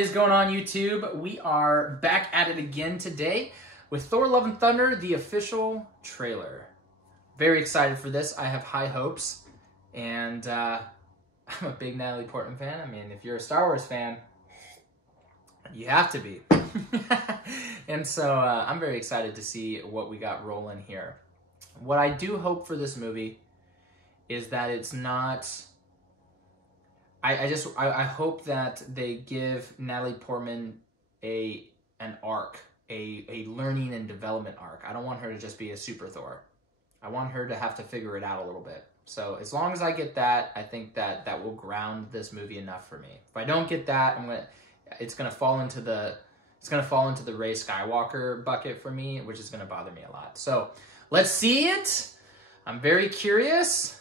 is going on, YouTube? We are back at it again today with Thor Love and Thunder, the official trailer. Very excited for this. I have high hopes, and I'm a big Natalie Portman fan. I mean, if you're a Star Wars fan, you have to be. And so I'm very excited to see what we got rolling here. What I do hope for this movie is that it's not... I hope that they give Natalie Portman an arc, a learning and development arc. I don't want her to just be a super Thor. I want her to have to figure it out a little bit. So as long as I get that, I think that will ground this movie enough for me. If I don't get that, it's gonna fall into the Rey Skywalker bucket for me, which is gonna bother me a lot. So let's see it. I'm very curious.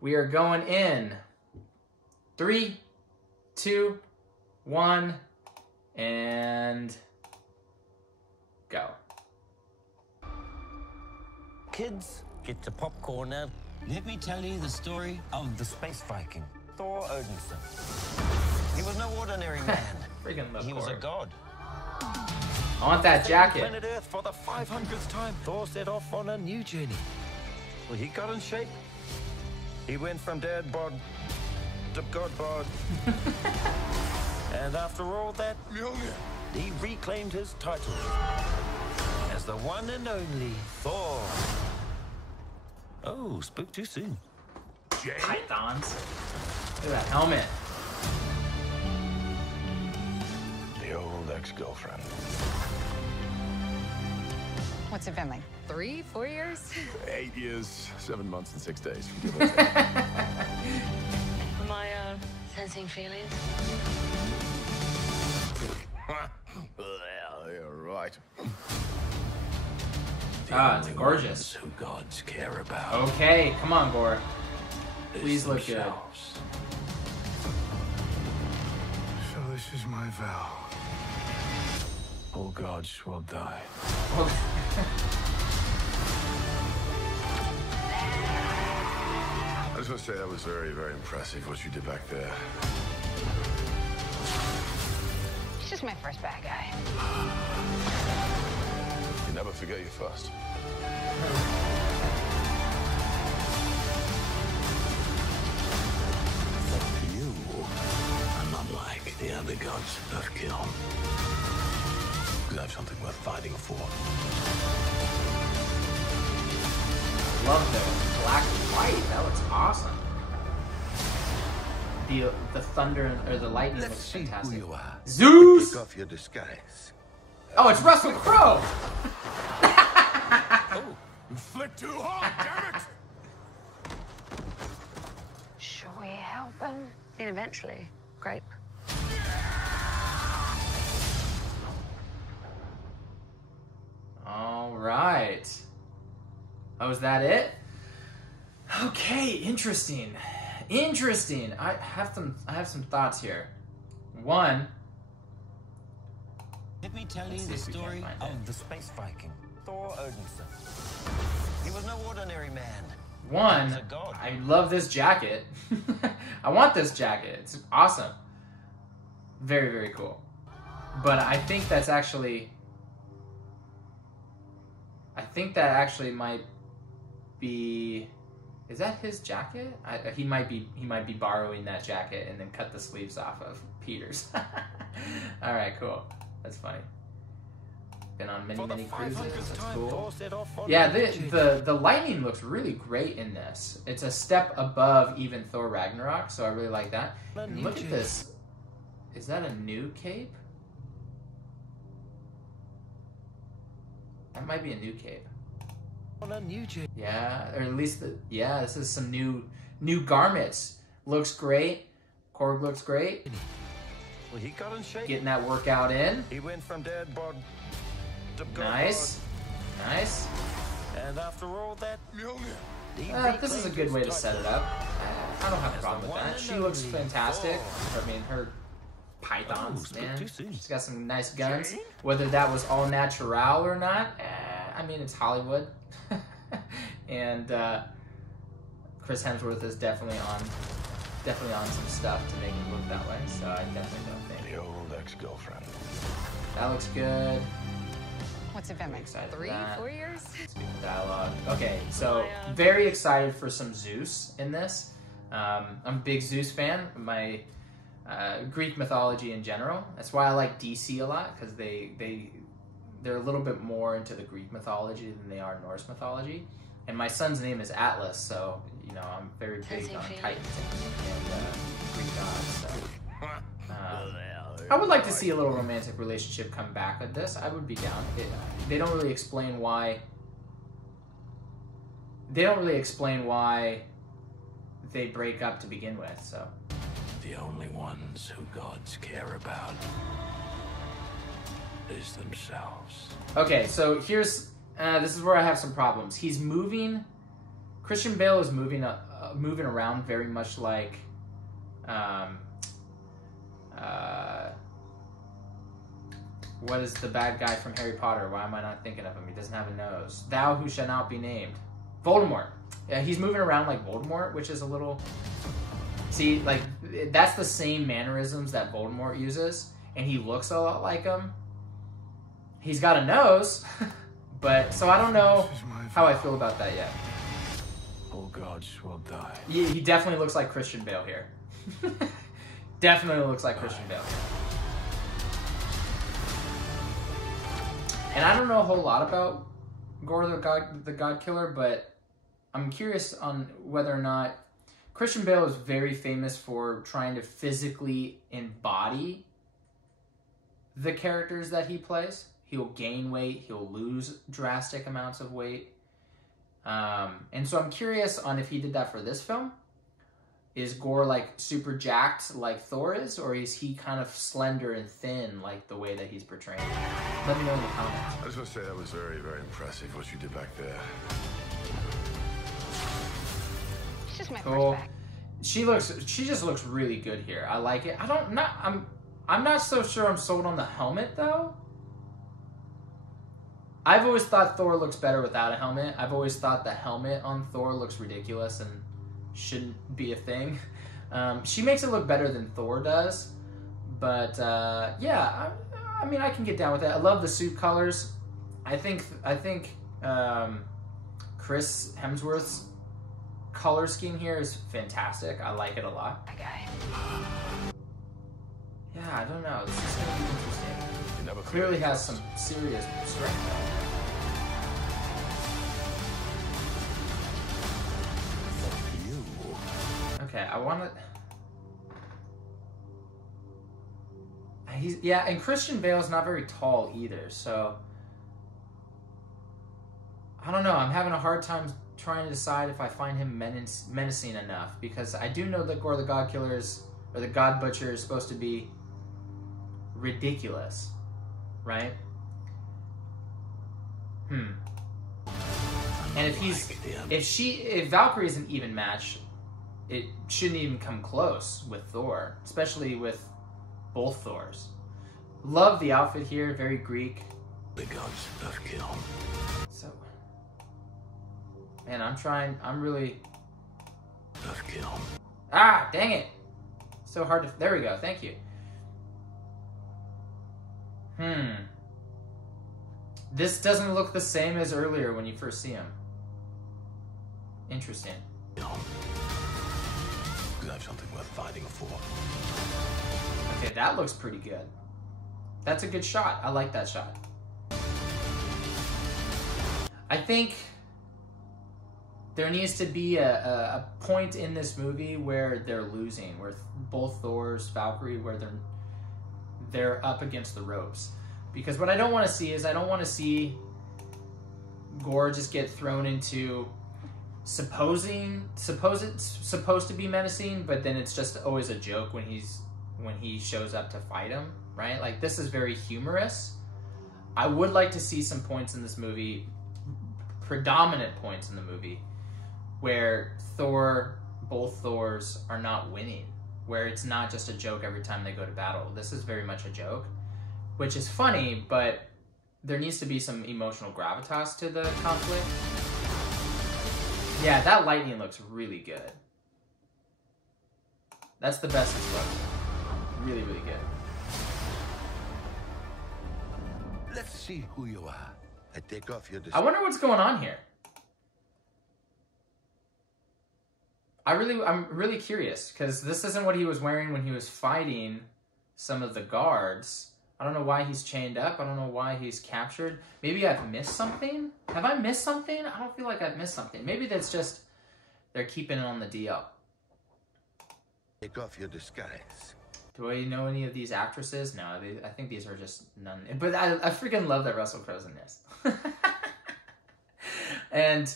We are going in 3, 2, 1, and go. Kids, get your popcorn now. Let me tell you the story of the space Viking, Thor Odinson. He was no ordinary man. Freaking love He was a Thor. god. I want that jacket. Planet Earth for the 500th time, Thor set off on a new journey. Well, he got in shape. He went from dad bod to god bod. And after all that, he reclaimed his title as the one and only Thor. Oh, spoke too soon. Pythons. Look at that helmet. The old ex-girlfriend. What's it been like? 3, 4 years? 8 years, 7 months, and 6 days. Am I sensing feelings? Well, you're right. Ah, it's gorgeous. Who gods care about. Okay, come on, Gore. Please look good. So this is my vow. All gods will die. I just want to say that was very, very impressive what you did back there. He's just my first bad guy. You never forget your first. You are not like the other gods of kill. Because I have something worth fighting for. Love the black and white. That looks awesome. The thunder or the lightning looks fantastic. Who you are. Zeus! Take off your disguise. Oh, it's Russell Crowe! Oh, you flicked too hard, damn it! Should we help him? And eventually, grape. All right. Oh, is that it? Okay, interesting. Interesting. I have some thoughts here. One. Let me tell you the story of the space Viking, Thor Odinson. He was no ordinary man. One, He was a god. I love this jacket. I want this jacket. It's awesome. Very, very cool. But I think that actually might be... Is that his jacket? He might be borrowing that jacket and then cut the sleeves off of Peter's. All right, cool. That's funny. Been on many cruises. That's cool. Yeah, the lightning looks really great in this. It's a step above even Thor Ragnarok, so I really like that. And look at this. Is that a new cape? That might be a new cape. Yeah, or at least this is some new garments. Looks great. Korg looks great. Well, he got in shape. Getting that workout in. He went from dad bod to god Nice. Nice. bod. And after all that, This is a good way to set it up. I don't have a problem with that. She looks fantastic. I mean, her pythons, man. She's got some nice guns. Whether that was all natural or not, I mean, it's Hollywood. And Chris Hemsworth is definitely on some stuff to make it look that way. So I definitely don't think. The old ex-girlfriend. That looks good. What's it been like? Excited for 3, that. 4 years? Let's get the dialogue. Okay, so very excited for some Zeus in this. I'm a big Zeus fan. My Greek mythology in general. That's why I like DC a lot, because they're a little bit more into the Greek mythology than they are Norse mythology. And my son's name is Atlas, so you know I'm very big on Titans and Greek gods. So. I would like to see a little romantic relationship come back with this. I would be down. They don't really explain why. They don't really explain why they break up to begin with. So The only ones who gods care about is themselves. okay, so here's this is where I have some problems. He's moving. Christian Bale is moving around very much like. What is the bad guy from Harry Potter? Why am I not thinking of him? He doesn't have a nose. Thou who shall not be named. Voldemort. Yeah, he's moving around like Voldemort, which is a little... See, like, that's the same mannerisms that Voldemort uses, and he looks a lot like him. He's got a nose, but... So I don't know how I feel about that yet. All gods will die. He definitely looks like Christian Bale here. Definitely looks like Christian Bale. And I don't know a whole lot about Gore the God Killer, but I'm curious on whether or not Christian Bale is very famous for trying to physically embody the characters that he plays. He'll gain weight, he'll lose drastic amounts of weight. And so I'm curious on if he did that for this film. Is Gore like super jacked like Thor is, or is he kind of slender and thin like the way that he's portraying? Let me know in the comments. I just want to say that was very, very impressive what you did back there. It's just my Cool. first back. She just looks really good here. I like it. I'm not so sure I'm sold on the helmet though. I've always thought Thor looks better without a helmet. I've always thought the helmet on Thor looks ridiculous and shouldn't be a thing. She makes it look better than Thor does, but yeah, I mean I can get down with that. I love the suit colors. I think Chris Hemsworth's color scheme here is fantastic. I like it a lot. That guy. Yeah, I don't know. This is gonna be interesting. You never Clearly has some serious strength. Okay, I want to... and Christian Bale's not very tall either, so... I don't know, I'm having a hard time trying to decide if I find him menacing enough, because I do know that Gore the God Killer or the God Butcher is supposed to be ridiculous, right? And if Valkyrie's an even match, it shouldn't even come close with Thor, especially with both Thors. Love the outfit here, very Greek. The gods of kill. So, man, I'm really... Of kill. Ah, dang it. So hard to... There we go, thank you. This doesn't look the same as earlier when you first see him. Interesting. Because I have something worth fighting for. Okay, that looks pretty good. That's a good shot. I like that shot. I think there needs to be a point in this movie where they're losing, where both Thor's, Valkyrie, where they're up against the ropes. Because what I don't want to see is I don't want to see Gore just get thrown into supposed to be menacing, but then it's just always a joke when he shows up to fight him, right? Like, this is very humorous. I would like to see some points in this movie, predominant points in the movie, where both Thors are not winning, where it's not just a joke every time they go to battle. This is very much a joke, which is funny, but there needs to be some emotional gravitas to the conflict. Yeah, that lightning looks really good. That's the best it's looked. Really, really good. Let's see who you are. I take off your I wonder what's going on here. I'm really curious, because this isn't what he was wearing when he was fighting some of the guards. I don't know why he's chained up. I don't know why he's captured. Maybe I've missed something? Have I missed something? I don't feel like I've missed something. Maybe that's just they're keeping it on the DL. Take off your disguise. Do I know any of these actresses? No, I think these are just none. But I freaking love that Russell Crowe's in this. And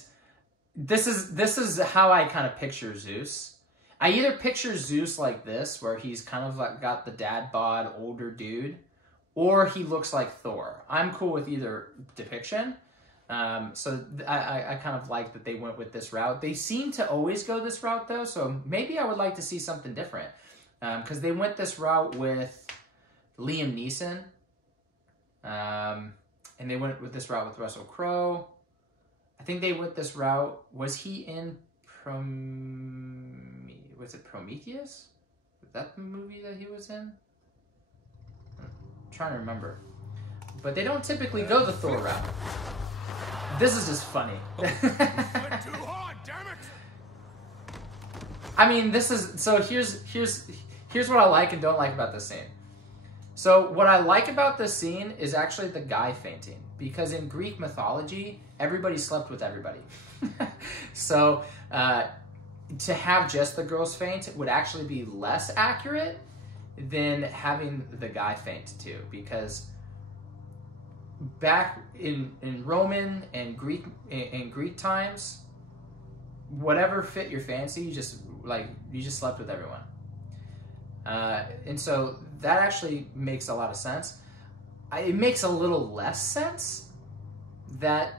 this is how I kind of picture Zeus. I either picture Zeus like this, where he's kind of like got the dad bod older dude, or he looks like Thor. I'm cool with either depiction. So I kind of like that they went with this route. They seem to always go this route, though, so maybe I would like to see something different. Because they went this route with Liam Neeson. And they went with this route with Russell Crowe. I think they went this route. Was he in was it Prometheus? Was that the movie that he was in? I'm trying to remember. But they don't typically go the Thor route. This is just funny. Too hard, damn it! I mean, this is... So here's what I like and don't like about this scene. So what I like about this scene is actually the guy fainting. Because in Greek mythology, everybody slept with everybody. So to have just the girls faint would actually be less accurate than having the guy faint too. Because back in Roman and Greek times, whatever fit your fancy, you just slept with everyone. And so that actually makes a lot of sense. It makes a little less sense that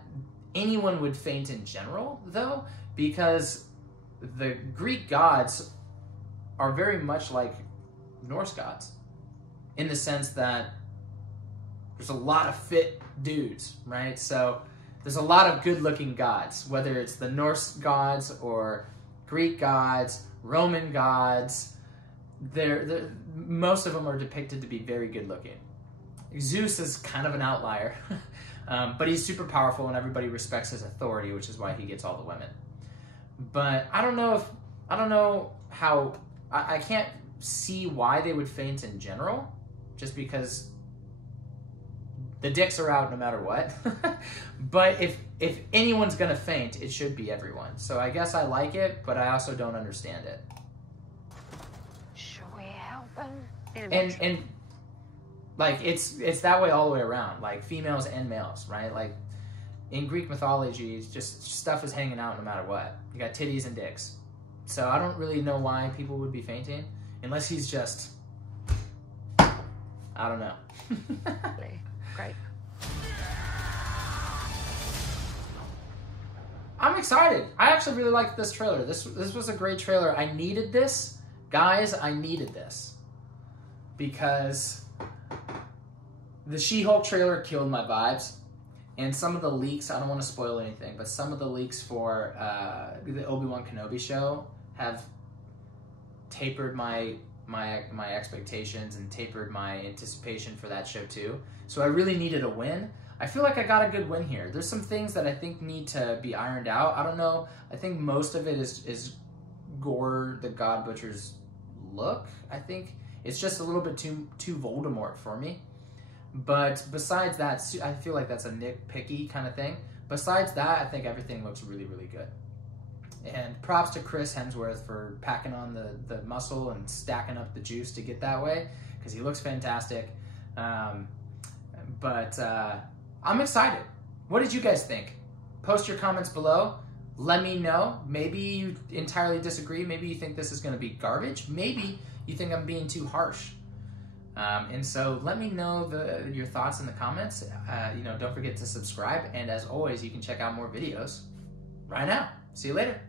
anyone would faint in general, though, because the Greek gods are very much like Norse gods in the sense that there's a lot of fit dudes, right? So there's a lot of good-looking gods, whether it's the Norse gods or Greek gods, Roman gods. Most of them are depicted to be very good-looking. Zeus is kind of an outlier, but he's super powerful and everybody respects his authority, which is why he gets all the women. But I don't know how, I can't see why they would faint in general, just because the dicks are out no matter what. But if anyone's gonna faint, it should be everyone. So I guess I like it, but I also don't understand it. Shall we help them? And like it's that way all the way around, like females and males, right? Like in Greek mythology, it's just stuff is hanging out no matter what. You got titties and dicks. So I don't really know why people would be fainting, unless he's just, I don't know. Great. I'm excited. I actually really liked this trailer. This was a great trailer. I needed this. Guys, I needed this. Because the She-Hulk trailer killed my vibes. And some of the leaks, I don't want to spoil anything, but some of the leaks for the Obi-Wan Kenobi show have tapered my expectations and tapered my anticipation for that show too. So I really needed a win. I feel like I got a good win here. There's some things that I think need to be ironed out. I don't know. I think most of it is Gore the God Butcher's look. I think it's just a little bit too Voldemort for me. But besides that, I feel like that's a nitpicky kind of thing. Besides that, I think everything looks really, really good. And props to Chris Hemsworth for packing on the muscle and stacking up the juice to get that way, because he looks fantastic. But I'm excited. What did you guys think? Post your comments below. Let me know. Maybe you entirely disagree. Maybe you think this is going to be garbage. Maybe you think I'm being too harsh. And so let me know your thoughts in the comments. Don't forget to subscribe. And as always, you can check out more videos right now. See you later.